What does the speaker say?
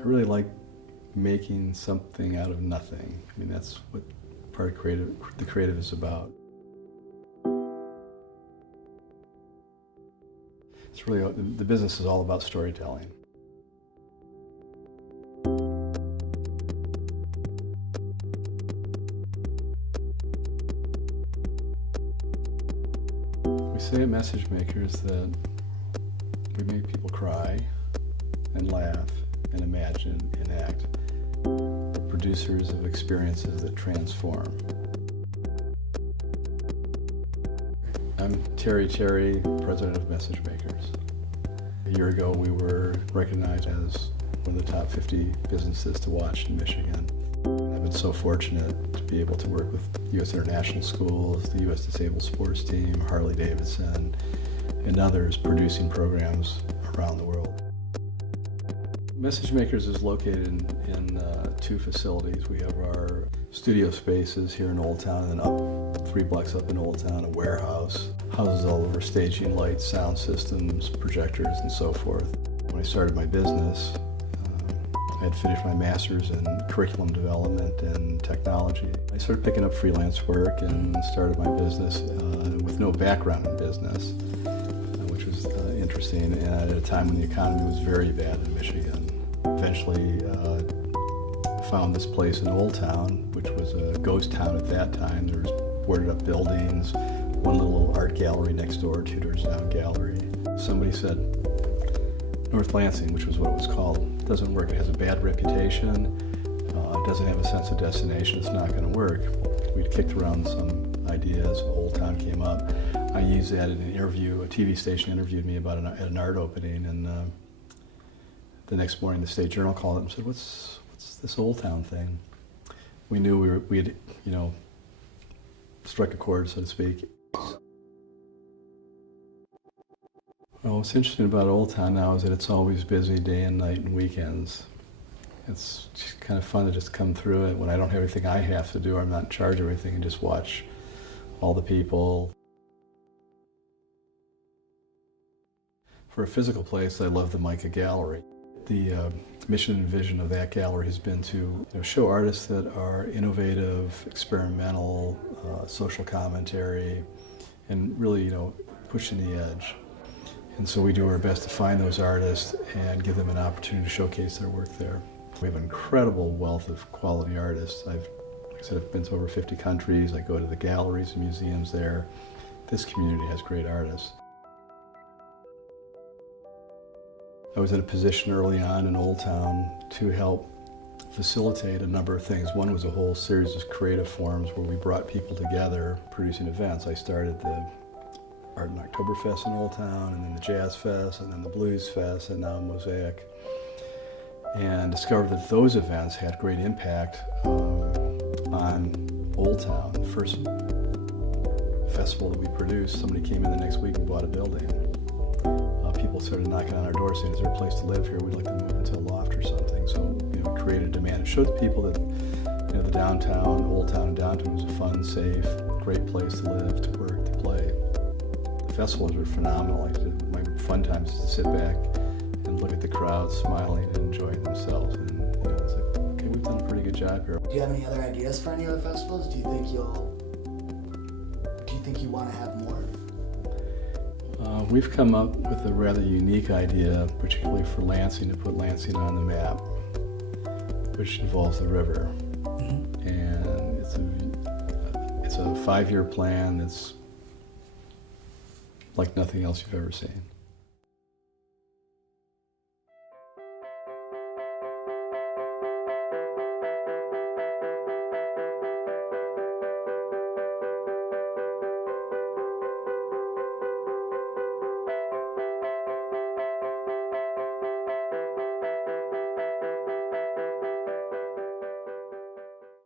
I really like making something out of nothing. I mean, that's what part of the creative is about. It's really, the business is all about storytelling. We say at MsgMakers that we make people cry and laugh and imagine and act. We're producers of experiences that transform. I'm Terry, president of MsgMakers. A year ago, we were recognized as one of the top 50 businesses to watch in Michigan. I've been so fortunate to be able to work with U.S. International Schools, the U.S. Disabled Sports Team, Harley-Davidson, and others producing programs around the world. MsgMakers is located in two facilities. We have our studio spaces here in Old Town, and then up 3 blocks up in Old Town, a warehouse. Houses all over staging, lights, sound systems, projectors, and so forth. When I started my business, I had finished my master's in curriculum development and technology. I started picking up freelance work and started my business with no background in business, which was interesting, and at a time when the economy was very bad in Michigan. Eventually found this place in Old Town, which was a ghost town at that time. There was boarded up buildings, one little art gallery next door, 2 doors down gallery. Somebody said, North Lansing, which was what it was called, doesn't work. It has a bad reputation. It doesn't have a sense of destination. It's not going to work. We'd kicked around some ideas. Old Town came up. I used that in an interview. A TV station interviewed me about an art opening, and the next morning the State Journal called up and said, "What's this Old Town thing?" We knew we had, struck a chord, so to speak. Well, what's interesting about Old Town now is that it's always busy day and night and weekends. It's just kind of fun to just come through it when I don't have anything I have to do, or I'm not in charge of everything, and just watch all the people. For a physical place, I love the Mica Gallery. The mission and vision of that gallery has been to show artists that are innovative, experimental, social commentary, and really pushing the edge. And so we do our best to find those artists and give them an opportunity to showcase their work there. We have an incredible wealth of quality artists. Like I said, I've been to over 50 countries. I go to the galleries and museums there. This community has great artists. I was in a position early on in Old Town to help facilitate a number of things. One was a whole series of creative forums where we brought people together producing events. I started the Art and Oktoberfest in Old Town, and then the Jazz Fest, and then the Blues Fest, and now Mosaic. And discovered that those events had great impact on Old Town. The first festival that we produced, somebody came in the next week and bought a building. People started knocking on our door saying, "Is there a place to live here? We'd like to move into a loft or something." So, it created demand. It showed the people that, the downtown, Old Town and downtown was a fun, safe, great place to live, to work, to play. The festivals were phenomenal. My fun times is to sit back and look at the crowds smiling and enjoying themselves. And, it's like, okay, we've done a pretty good job here. Do you have any other ideas for any other festivals? Do you think you want to have more? We've come up with a rather unique idea, particularly for Lansing, to put Lansing on the map, which involves the river. Mm-hmm. And it's a 5-year plan that's like nothing else you've ever seen.